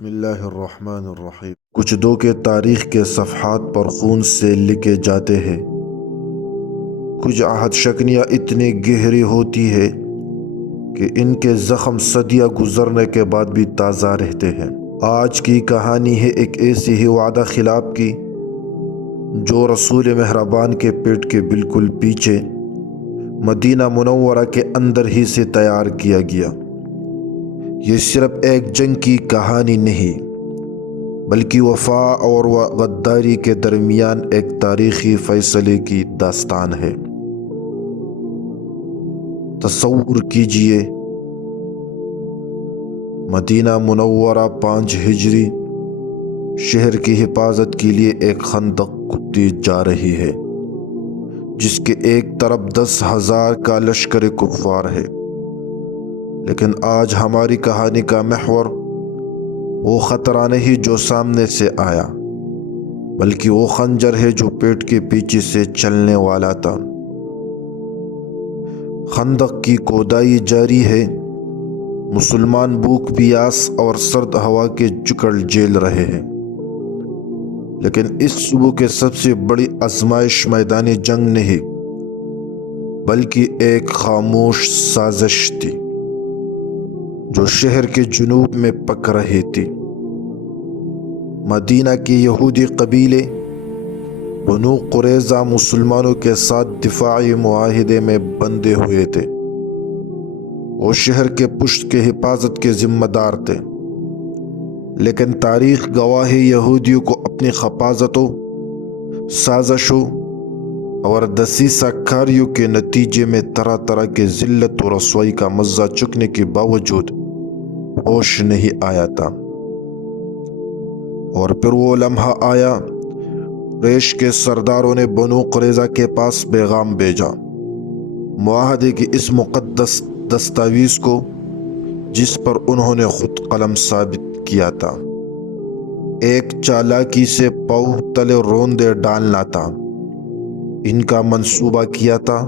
بسم اللہ الرحمن الرحیم۔ کچھ دو کے تاریخ کے صفحات پر خون سے لکھے جاتے ہیں، کچھ عہد شکنیاں اتنی گہری ہوتی ہے کہ ان کے زخم صدیاں گزرنے کے بعد بھی تازہ رہتے ہیں۔ آج کی کہانی ہے ایک ایسی ہی وعدہ خلاف کی جو رسول مہربان کے پیٹ کے بالکل پیچھے مدینہ منورہ کے اندر ہی سے تیار کیا گیا۔ یہ صرف ایک جنگ کی کہانی نہیں، بلکہ وفا اور غداری کے درمیان ایک تاریخی فیصلے کی داستان ہے۔ تصور کیجئے، مدینہ منورہ 5 ہجری شہر کی حفاظت کے لیے ایک خندق کھودی جا رہی ہے، جس کے ایک طرف 10,000 کا لشکر کفار ہے۔ لیکن آج ہماری کہانی کا محور وہ خطرہ نہیں جو سامنے سے آیا، بلکہ وہ خنجر ہے جو پیٹ کے پیچھے سے چلنے والا تھا۔ خندق کی کھودائی جاری ہے، مسلمان بھوک پیاس اور سرد ہوا کے جکڑ جھیل رہے ہیں، لیکن اس صبح کے سب سے بڑی آزمائش میدان جنگ نہیں، بلکہ ایک خاموش سازش تھی جو شہر کے جنوب میں پک رہی تھی۔ مدینہ کے یہودی قبیلے بنو قریظہ مسلمانوں کے ساتھ دفاعی معاہدے میں بندھے ہوئے تھے۔ وہ شہر کے پشت کی حفاظت کے ذمہ دار تھے، لیکن تاریخ گواہ ہے یہودیوں کو اپنی خفاظتوں، سازشوں اور دسیسہ کاریوں کے نتیجے میں طرح طرح کے ذلت و رسوائی کا مزہ چکھنے کے باوجود ہوش نہیں آیا تھا۔ اور پھر وہ لمحہ آیا، قریش کے سرداروں نے بنو قریظہ کے پاس پیغام بھیجا، معاہدے کی اس مقدس دستاویز کو جس پر انہوں نے خود قلم ثابت کیا تھا۔ ایک چالاکی سے پاؤں تلے روندے ڈالنا تھا۔ ان کا منصوبہ کیا تھا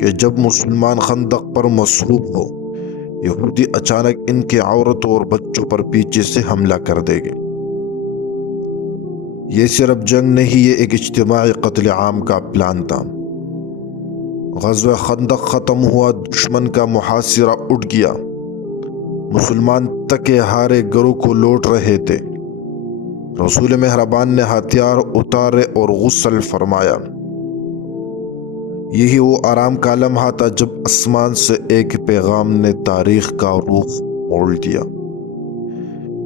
کہ جب مسلمان خندق پر مصروف ہو، یہودی اچانک ان کے عورتوں اور بچوں پر پیچھے سے حملہ کر دیں گے۔ یہ صرف جنگ نہیں، یہ ایک اجتماعی قتل عام کا پلان تھا۔ غزوہ خندق ختم ہوا، دشمن کا محاصرہ اٹھ گیا، مسلمان تکے ہارے گھروں کو لوٹ رہے تھے۔ رسول مہربان نے ہتھیار اتارے اور غسل فرمایا۔ یہی وہ آرام کا لمحہ تھا جب آسمان سے ایک پیغام نے تاریخ کا رخ موڑ دیا۔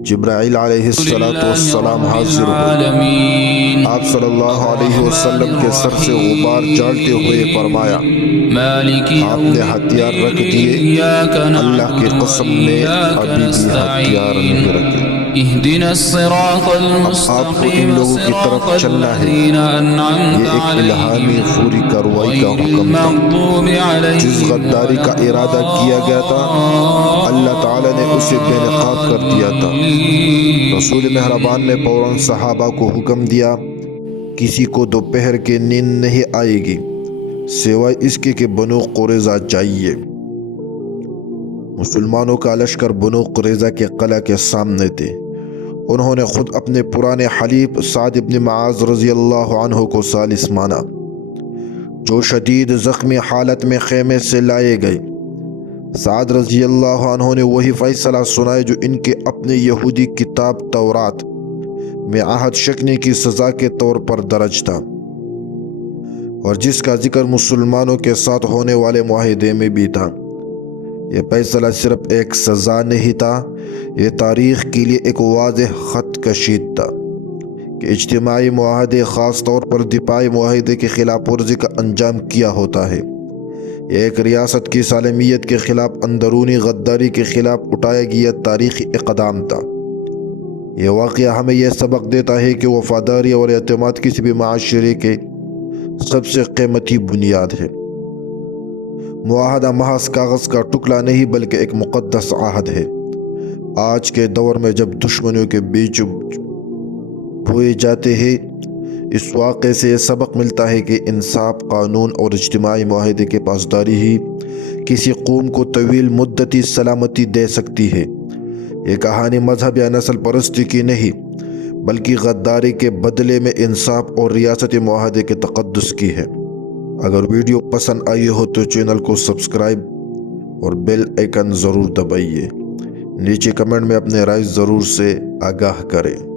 جبرائیل علیہ السلام حاضر ہوئے، آپ صلی اللہ علیہ وسلم کے سر سے غبار جھاڑتے ہوئے فرمایا، آپ نے ہتھیار رکھ دیے؟ اللہ کی قسم نے ابھی بھی ہتھیار نہیں رکھے۔ اب آپ کو ان لوگوں کی طرف چلنا ہے۔ یہ ایک الہامی فوری کارروائی کا حکم تھا۔ جس غداری کا ارادہ کیا گیا تھا، اللہ تعالی نے اسے بے نقاب کر دیا تھا۔ رسول مہربان نے فوراً صحابہ کو حکم دیا، کسی کو دوپہر کی نیند نہیں آئے گی سوائے اس کے کہ بنو قریظہ جائیے۔ مسلمانوں کا لشکر بنو قریظہ کے قلعہ کے سامنے تھے۔ انہوں نے خود اپنے پرانے حلیف سعد بن معاذ رضی اللہ عنہ کو ثالث مانا، جو شدید زخمی حالت میں خیمے سے لائے گئے۔ سعد رضی اللہ عنہ نے وہی فیصلہ سنائے جو ان کے اپنے یہودی کتاب تورات میں عہد شکنی کی سزا کے طور پر درج تھا، اور جس کا ذکر مسلمانوں کے ساتھ ہونے والے معاہدے میں بھی تھا۔ یہ فیصلہ صرف ایک سزا نہیں تھا، یہ تاریخ کے لیے ایک واضح خط کشید تھا کہ اجتماعی معاہدے، خاص طور پر دفاعی معاہدے کی خلاف ورزی کا انجام کیا ہوتا ہے۔ یہ ایک ریاست کی سالمیت کے خلاف، اندرونی غداری کے خلاف اٹھایا گیا تاریخی اقدام تھا۔ یہ واقعہ ہمیں یہ سبق دیتا ہے کہ وفاداری اور اعتماد کسی بھی معاشرے کے سب سے قیمتی بنیاد ہے۔ معاہدہ محض کاغذ کا ٹکڑا نہیں، بلکہ ایک مقدس عہد ہے۔ آج کے دور میں جب دشمنوں کے بیچ بوئے جاتے ہیں، اس واقعے سے یہ سبق ملتا ہے کہ انصاف، قانون اور اجتماعی معاہدے کی پاسداری ہی کسی قوم کو طویل مدتی سلامتی دے سکتی ہے۔ یہ کہانی مذہب یا نسل پرستی کی نہیں بلکہ غداری کے بدلے میں انصاف اور ریاستی معاہدے کے تقدس کی ہے۔ اگر ویڈیو پسند آئی ہو تو چینل کو سبسکرائب اور بیل آئیکن ضرور دبائیے۔ نیچے کمنٹ میں اپنے رائے ضرور سے آگاہ کریں۔